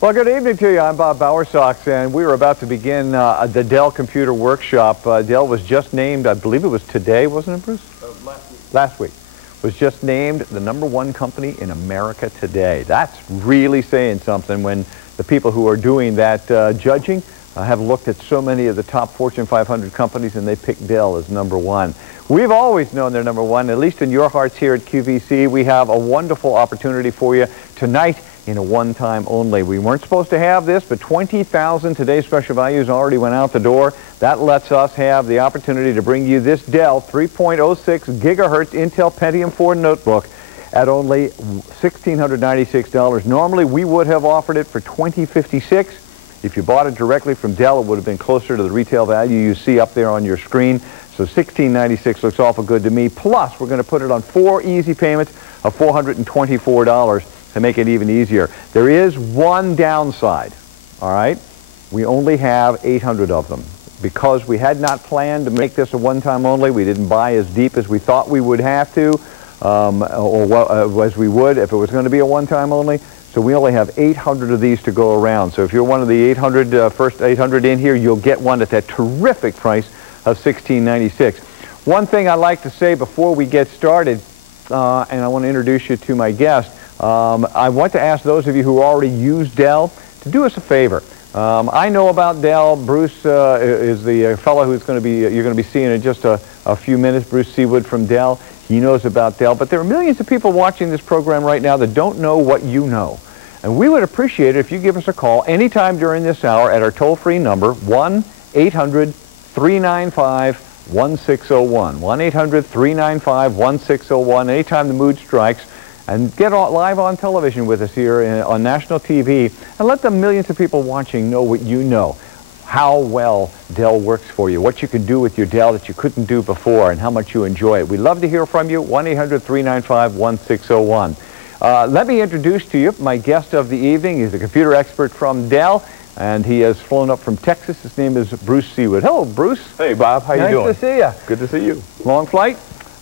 Well, good evening to you. I'm Bob Bowersox, and we were about to begin the Dell Computer Workshop. Dell was just named, I believe it was today, wasn't it, Bruce? Last week. Last week. Was just named the #1 company in America today. That's really saying something when the people who are doing that judging have looked at so many of the top Fortune 500 companies, and they picked Dell as #1. We've always known they're #1, at least in your hearts here at QVC. We have a wonderful opportunity for you tonight in a one-time only. We weren't supposed to have this, but 20,000 today's special values already went out the door. That lets us have the opportunity to bring you this Dell 3.06 gigahertz Intel Pentium 4 notebook at only $1,696. Normally, we would have offered it for $2,056. If you bought it directly from Dell, it would have been closer to the retail value you see up there on your screen. So $1,696 looks awful good to me. Plus, we're going to put it on 4 easy payments of $424 to make it even easier. There is one downside, all right? We only have 800 of them. Because we had not planned to make this a one-time only, we didn't buy as deep as we thought we would have to, as we would if it was going to be a one-time only. So we only have 800 of these to go around. So if you're one of the 800, first 800 in here, you'll get one at that terrific price of $1,696. One thing I'd like to say before we get started, and I want to introduce you to my guest, I want to ask those of you who already use Dell to do us a favor. I know about Dell. Bruce is the fellow who's going to be, you're going to be seeing in just a few minutes, Bruce Seawood from Dell. He knows about Dell, but there are millions of people watching this program right now that don't know what you know. And we would appreciate it if you give us a call anytime during this hour at our toll-free number, 1-800-395-1601. 1-800-395-1601. Anytime the mood strikes, and get live on television with us here on national TV, and let the millions of people watching know what you know, how well Dell works for you, what you can do with your Dell that you couldn't do before, and how much you enjoy it. We'd love to hear from you, 1-800-395-1601. Let me introduce to you my guest of the evening. He's a computer expert from Dell, and he has flown up from Texas. His name is Bruce Seawood. Hello, Bruce. Hey, Bob. How you doing? Nice to see you. Good to see you. Long flight?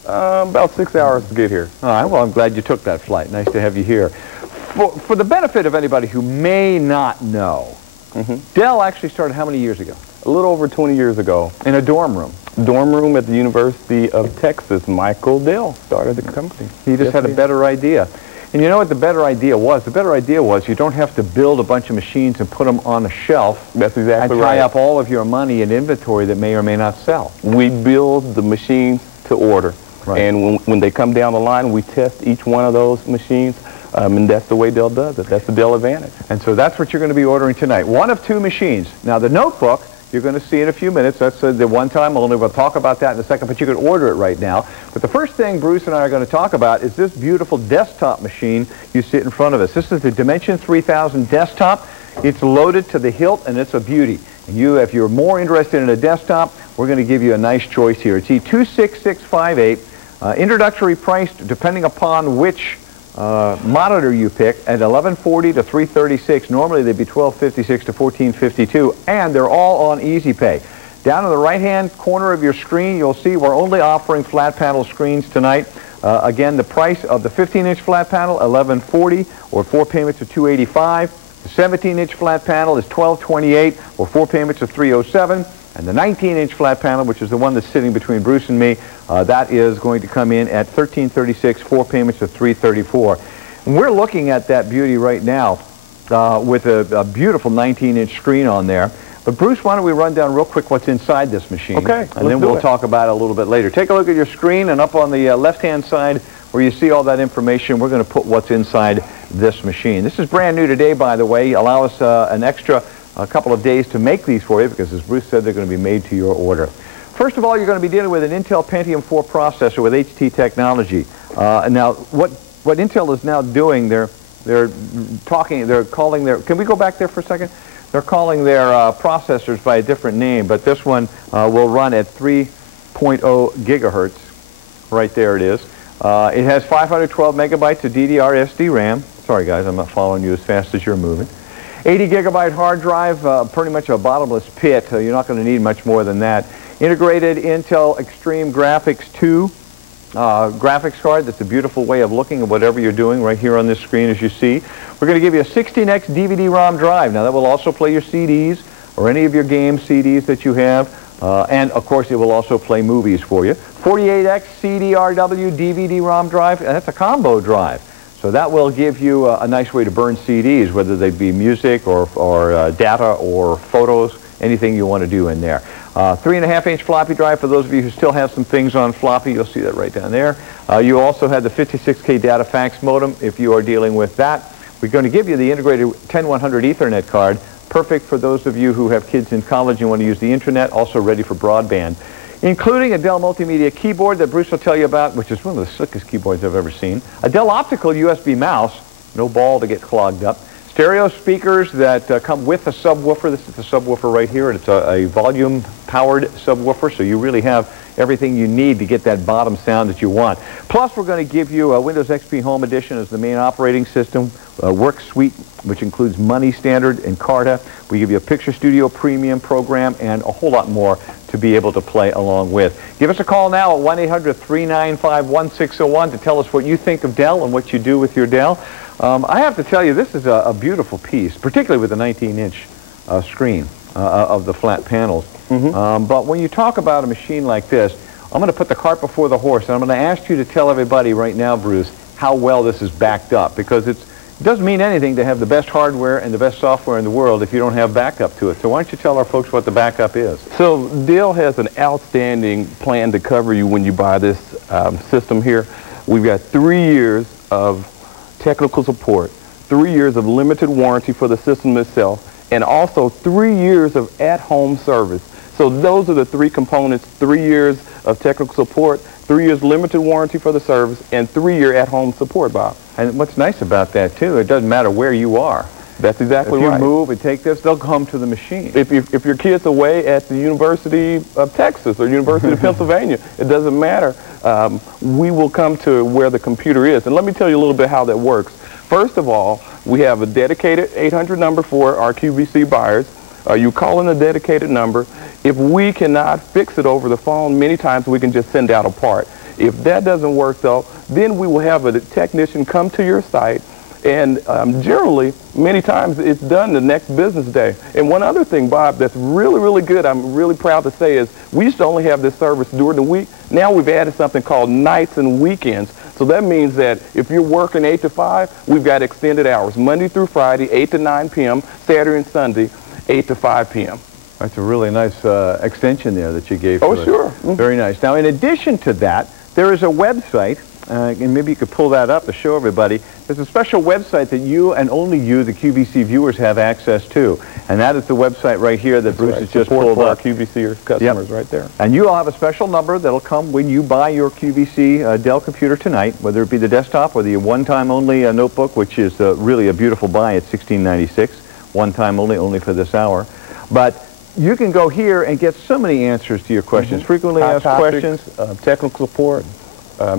About 6 hours to get here. All right, well, I'm glad you took that flight. Nice to have you here. For the benefit of anybody who may not know, Dell actually started how many years ago? A little over 20 years ago. In a dorm room. Dorm room at the University of Texas. Michael Dell started the company. He just had a better idea. And you know what the better idea was? The better idea was you don't have to build a bunch of machines and put them on a shelf. That's exactly right. And tie up all of your money in inventory that may or may not sell. We build the machines to order. Right. And when they come down the line, we test each one of those machines, and that's the way Dell does it. That's the Dell advantage. And so that's what you're going to be ordering tonight. One of 2 machines. Now, the notebook, you're going to see in a few minutes. That's the one-time only. We'll talk about that in a second, but you can order it right now. But the first thing Bruce and I are going to talk about is this beautiful desktop machine you see in front of us. This is the Dimension 3000 desktop. It's loaded to the hilt, and it's a beauty. And if you're more interested in a desktop, we're going to give you a nice choice here. It's E26658. Introductory price, depending upon which monitor you pick, at $1,140 to $336. Normally they'd be $1,256 to $1,452, and they're all on Easy Pay. Down in the right-hand corner of your screen, you'll see we're only offering flat panel screens tonight. Again, the price of the 15-inch flat panel, $1,140, or 4 payments of $285. The 17-inch flat panel is $1,228, or 4 payments of $307. And the 19-inch flat panel, which is the one that's sitting between Bruce and me, that is going to come in at $1,336, 4 payments of $334. And we're looking at that beauty right now with a beautiful 19-inch screen on there. But Bruce, why don't we run down real quick what's inside this machine? Okay, and then we'll talk about it a little bit later. Take a look at your screen, and up on the left-hand side where you see all that information, we're going to put what's inside this machine. This is brand new today, by the way. Allow us an extra couple of days to make these for you, because as Bruce said, they're going to be made to your order. First of all, you're going to be dealing with an Intel Pentium 4 processor with HT technology. Now, what Intel is now doing, they're calling their, can we go back there for a second? They're calling their processors by a different name, but this one will run at 3.0 gigahertz. Right there it is. It has 512 megabytes of DDR SD RAM. Sorry guys, I'm not following you as fast as you're moving. 80 gigabyte hard drive, pretty much a bottomless pit. You're not going to need much more than that. Integrated Intel Extreme Graphics 2 graphics card. That's a beautiful way of looking at whatever you're doing right here on this screen as you see. We're going to give you a 16X DVD-ROM drive. Now that will also play your CDs or any of your game CDs that you have. And of course it will also play movies for you. 48X CDRW DVD-ROM drive, and that's a combo drive. So that will give you a nice way to burn CDs, whether they be music or data or photos, anything you want to do in there. 3.5-inch floppy drive for those of you who still have some things on floppy. You'll see that right down there. You also have the 56K data fax modem if you are dealing with that. We're going to give you the integrated 10100 Ethernet card, perfect for those of you who have kids in college and want to use the internet, also ready for broadband. Including a Dell Multimedia keyboard that Bruce will tell you about, which is one of the slickest keyboards I've ever seen. A Dell optical USB mouse, no ball to get clogged up. Stereo speakers that come with a subwoofer. This is the subwoofer right here, and it's a volume-powered subwoofer, so you really have everything you need to get that bottom sound that you want. Plus, we're going to give you a Windows XP Home Edition as the main operating system, Work Suite, which includes Money Standard and Carta. We give you a Picture Studio Premium program and a whole lot more to be able to play along with. Give us a call now at 1-800-395-1601 to tell us what you think of Dell and what you do with your Dell. I have to tell you, this is a beautiful piece, particularly with the 19-inch screen of the flat panels. But when you talk about a machine like this, I'm going to put the cart before the horse, and I'm going to ask you to tell everybody right now, Bruce, how well this is backed up, because it doesn't mean anything to have the best hardware and the best software in the world if you don't have backup to it. So why don't you tell our folks what the backup is? So Dell has an outstanding plan to cover you when you buy this system here. We've got 3 years of technical support, 3 years of limited warranty for the system itself, and also 3 years of at-home service. So those are the three components: 3 years of technical support, 3 years limited warranty for the service, and 3-year at-home support, Bob. And what's nice about that, too, it doesn't matter where you are. That's exactly right. If you move and take this, they'll come to the machine. If your kid's away at the University of Texas or University of Pennsylvania, it doesn't matter. We will come to where the computer is. And let me tell you a little bit how that works. First of all, we have a dedicated 800 number for our QVC buyers. You call in a dedicated number. If we cannot fix it over the phone, many times we can just send out a part. If that doesn't work, though, then we will have a technician come to your site, and generally, many times, it's done the next business day. And one other thing, Bob, that's really, really good, I'm really proud to say, is we used to only have this service during the week. Now we've added something called nights and weekends. So that means that if you're working 8 to 5, we've got extended hours, Monday through Friday, 8 to 9 p.m., Saturday and Sunday, 8 to 5 p.m. That's a really nice extension there that you gave to us. Oh, sure. Very nice. Now, in addition to that, there is a website, and maybe you could pull that up to show everybody. There's a special website that you and only you, the QVC viewers, have access to. And that is the website right here that Bruce has just pulled up. Our QVC customers right there. And you all have a special number that'll come when you buy your QVC Dell computer tonight, whether it be the desktop or the one-time only notebook, which is really a beautiful buy at $16.96, one-time only for this hour. But you can go here and get so many answers to your questions, frequently asked questions, technical support,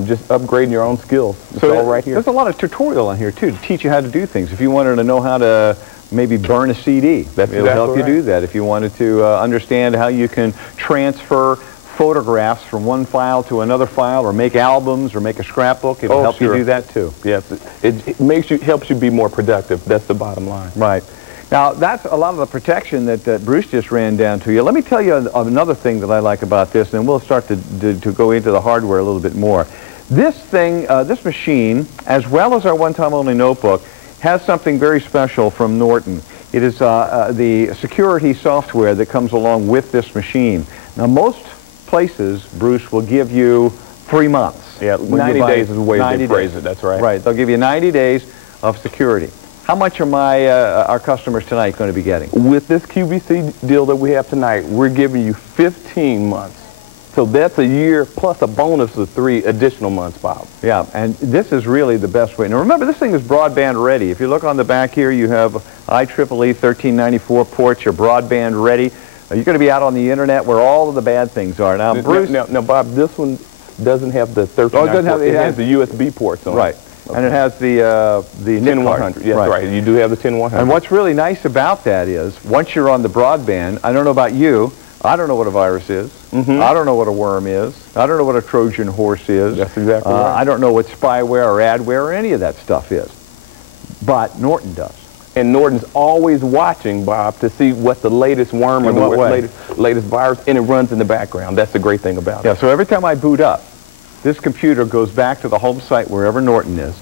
just upgrading your own skills. It's all right here. There's a lot of tutorial on here, too, to teach you how to do things. If you wanted to know how to maybe burn a CD, it'll help you do that. If you wanted to understand how you can transfer photographs from one file to another file, or make albums, or make a scrapbook, it'll help you do that, too. Yes, it helps you be more productive. That's the bottom line. Right. Now, that's a lot of the protection that Bruce just ran down to you. Let me tell you another thing that I like about this, and we'll start to go into the hardware a little bit more. This thing, this machine, as well as our one-time only notebook, has something very special from Norton. It is the security software that comes along with this machine. Now, most places, Bruce, will give you 3 months. Yeah, 90 days is the way they phrase it. That's right. Right. They'll give you 90 days of security. How much are our customers tonight going to be getting? With this QVC deal that we have tonight, we're giving you 15 months. So that's a year plus a bonus of 3 additional months, Bob. Yeah, and this is really the best way. Now remember, this thing is broadband ready. If you look on the back here, you have IEEE 1394 ports. You're broadband ready. You're going to be out on the internet where all of the bad things are. Now, Bruce... Now, Bob, this one doesn't have the 1394. It has the USB ports on it. Right. Okay. And it has the 10100. Yes, right. You do have the 10100. And what's really nice about that is, once you're on the broadband, I don't know about you, I don't know what a virus is. I don't know what a worm is. I don't know what a Trojan horse is. That's exactly right. I don't know what spyware or adware or any of that stuff is. But Norton does. And Norton's always watching, Bob, to see what the latest worm or the latest virus, and it runs in the background. That's the great thing about it. Yeah, so every time I boot up, this computer goes back to the home site wherever Norton is,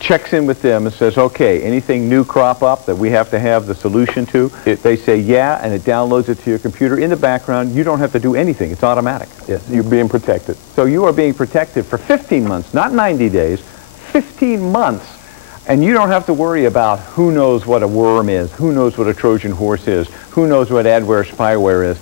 checks in with them and says, okay, anything new crop up that we have to have the solution to? They say, yeah, and it downloads it to your computer in the background. You don't have to do anything. It's automatic. Yes, you're being protected. So you are being protected for 15 months, not 90 days, 15 months. And you don't have to worry about who knows what a worm is, who knows what a Trojan horse is, who knows what adware spyware is.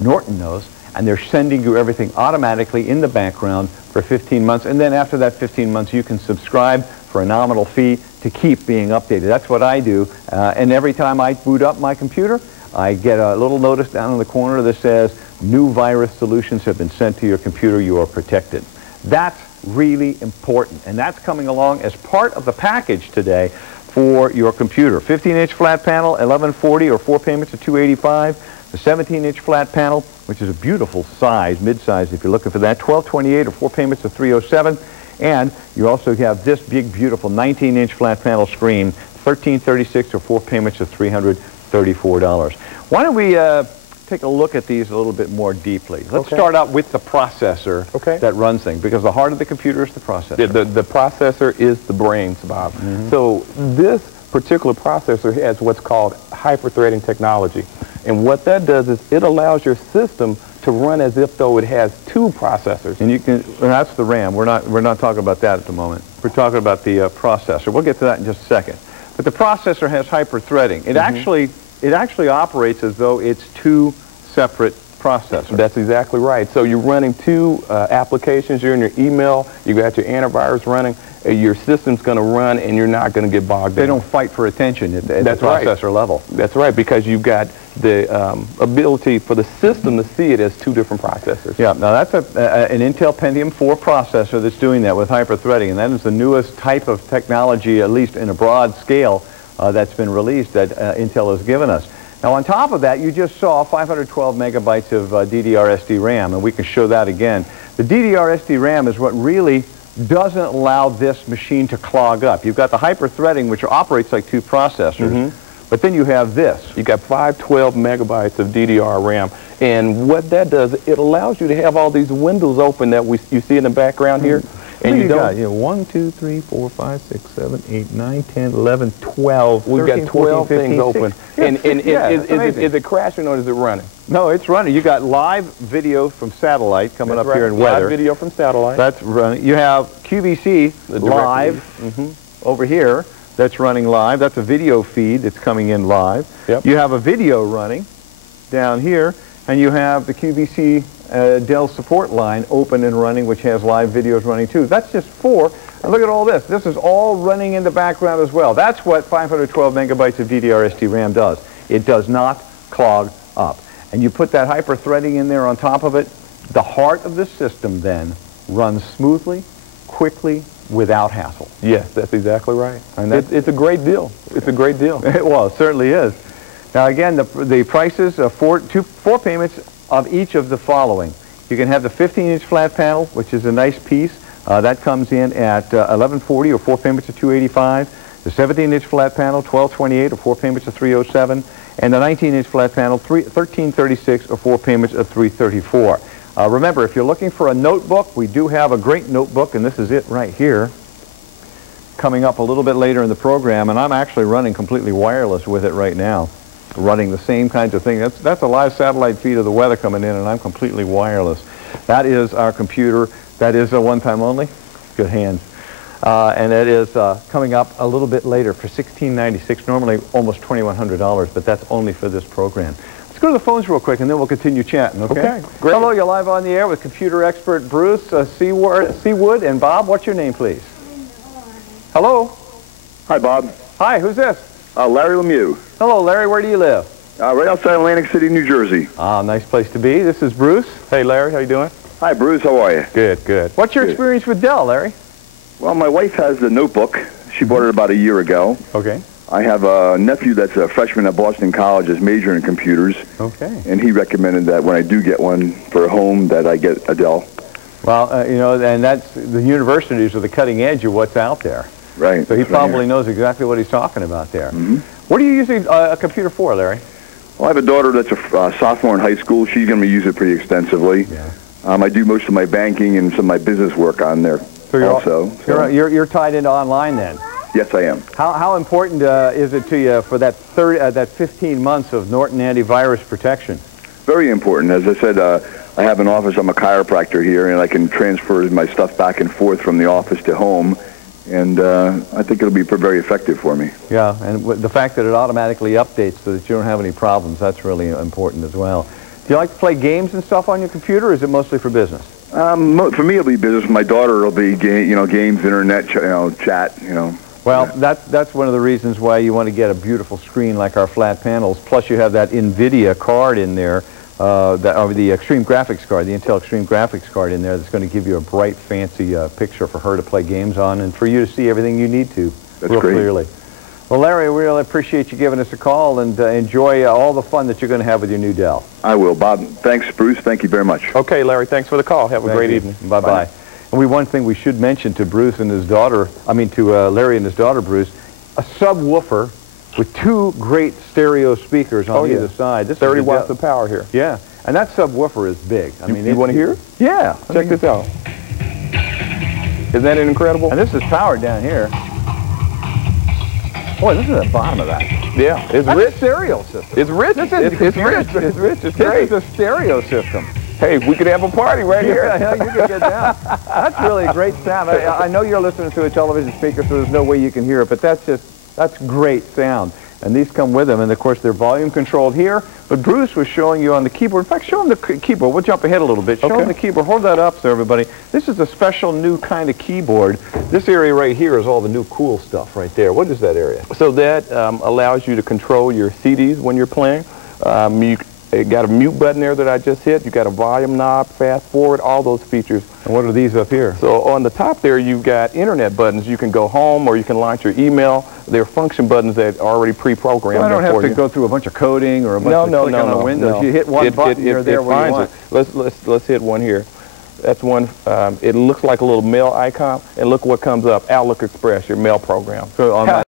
Norton knows, and they're sending you everything automatically in the background for 15 months. And then after that 15 months, you can subscribe for a nominal fee to keep being updated. That's what I do. And every time I boot up my computer, I get a little notice down in the corner that says, new virus solutions have been sent to your computer. You are protected. That's really important. And that's coming along as part of the package today for your computer. 15-inch flat panel, 1140 or 4 payments of $285. The 17-inch flat panel, which is a beautiful size, mid-size if you're looking for that, 1228 or 4 payments of $307. And you also have this big, beautiful 19-inch flat panel screen, 1336 or 4 payments of $334. Why don't we take a look at these a little bit more deeply? Let's start out with the processor that runs things, because the heart of the computer is the processor. The processor is the brains, Bob. So this particular processor has what's called hyper-threading technology. And what that does is it allows your system to run as if though it has two processors. And you can, that's the RAM. We're not talking about that at the moment. We're talking about the processor. We'll get to that in just a second. But the processor has hyper-threading. It actually operates as though it's two separate processors. That's exactly right. So you're running two applications. You're in your email. You got your antivirus running. Your system's going to run, and you're not going to get bogged down. They don't fight for attention at the processor level. That's right, because you've got the ability for the system to see it as two different processors. Yeah, now that's an Intel Pentium 4 processor that's doing that with hyper-threading, and that is the newest type of technology, at least in a broad scale, that's been released that Intel has given us. Now, on top of that, you just saw 512 megabytes of DDR SD RAM, and we can show that again. The DDR SD RAM is what really doesn't allow this machine to clog up. You've got the hyper-threading, which operates like two processors, but then you have this. You got 512 megabytes of DDR RAM, and what that does, it allows you to have all these windows open that you see in the background here. And you got 1, 2, 3, 4, 5, 6, 7, 8, 9, 10, 11, 12. We've 13, got 12 14, 15, things open. Is it crashing or is it running? No, it's running. You got live video from satellite coming up here in weather. Live video from satellite. That's running. You have QVC live over here. That's running live. That's a video feed that's coming in live. You have a video running down here, and you have the QVC Dell support line open and running, which has live videos running too. That's just 4. And look at all this. This is all running in the background as well. That's what 512 megabytes of DDR SD RAM does. It does not clog up. And you put that hyper-threading in there on top of it, the heart of the system then runs smoothly, quickly, without hassle. Yes, that's exactly right. And it's a great deal. It's a great deal. Well, it certainly is. Now again, the prices are 4 payments of each of the following. You can have the 15-inch flat panel, which is a nice piece. That comes in at $1140 or 4 payments of $285. The 17-inch flat panel, $1228 or 4 payments of $307. And the 19-inch flat panel, $1336 or 4 payments of $334. Remember, if you're looking for a notebook, we do have a great notebook, and this is it right here, coming up a little bit later in the program. And I'm actually running completely wireless with it right now, running the same kinds of things. That's a live satellite feed of the weather coming in, and I'm completely wireless. That is our computer. That is a one-time only. Good hands. And it is coming up a little bit later for $1696, normally almost $2,100, but that's only for this program. Let's go to the phones real quick, and then we'll continue chatting, okay? Okay, great. Hello, you're live on the air with computer expert Bruce Seawood, and Bob. What's your name, please? Hello? Hi, Bob. Hi, who's this? Larry Lemieux. Hello, Larry. Where do you live? Right outside Atlantic City, New Jersey. Ah, nice place to be. This is Bruce. Hey, Larry. How you doing? Hi, Bruce. How are you? Good, good. What's your experience with Dell, Larry? Well, my wife has the notebook. She bought it about a year ago. Okay. I have a nephew that's a freshman at Boston College, is majoring in computers. Okay. And he recommended that when I do get one for a home, that I get a Dell. Well, you know, and that's the universities are the cutting edge of what's out there. Right. So he probably knows exactly what he's talking about there. Mm-hmm. What are you using a computer for, Larry? Well, I have a daughter that's a sophomore in high school. She's going to use it pretty extensively. Yeah. I do most of my banking and some of my business work on there also. You're tied into online then? Yes, I am. How important is it to you for that 15 months of Norton antivirus protection? Very important. As I said, I have an office. I'm a chiropractor here, and I can transfer my stuff back and forth from the office to home. And I think it'll be very effective for me. Yeah, and the fact that it automatically updates so that you don't have any problems, that's really important as well. Do you like to play games and stuff on your computer, or is it mostly for business? For me, it'll be business. My daughter, it'll be games, internet, chat. Well, that's one of the reasons why you want to get a beautiful screen like our flat panels. Plus, you have that NVIDIA card in there, the Extreme Graphics card, the Intel Extreme Graphics card in there that's going to give you a bright, fancy picture for her to play games on and for you to see everything you need to real clearly. Well, Larry, we really appreciate you giving us a call, and enjoy all the fun that you're going to have with your new Dell. I will, Bob. Thanks, Bruce. Thank you very much. Okay, Larry, thanks for the call. Have a great evening. Bye-bye. And one thing we should mention to Bruce and his daughter, to Larry and his daughter, Bruce, a subwoofer with 2 great stereo speakers on either side. This 30 watts of power here. Yeah, and that subwoofer is big. You want to hear it? Yeah. Check this out. Isn't that incredible? And this is powered down here. Boy, listen to the bottom of that. Yeah, it's That's rich. A stereo system. It's rich. It's rich. It's rich. It's great. This is a stereo system. Hey, we could have a party right here. Yeah, you could get down. That's really a great sound. I know you're listening to a television speaker, so there's no way you can hear it, but that's great sound. And these come with them, and of course they're volume controlled here. But Bruce was showing you on the keyboard. In fact, show him the keyboard. We'll jump ahead a little bit. Show him the keyboard. Hold that up, so everybody. This is a special new kind of keyboard. This area right here is all the new cool stuff right there. What is that area? So that allows you to control your CDs when you're playing. You got a mute button there that I just hit. You got a volume knob, fast forward, all those features. And what are these up here? So on the top there, you've got internet buttons. You can go home or you can launch your email. They're function buttons that are already pre-programmed. Well, I don't have to go through a bunch of coding or a bunch of clicking on Windows. You hit one button, you're there where you want. Let's hit one here. That's one. It looks like a little mail icon, and look what comes up. Outlook Express, your mail program. So on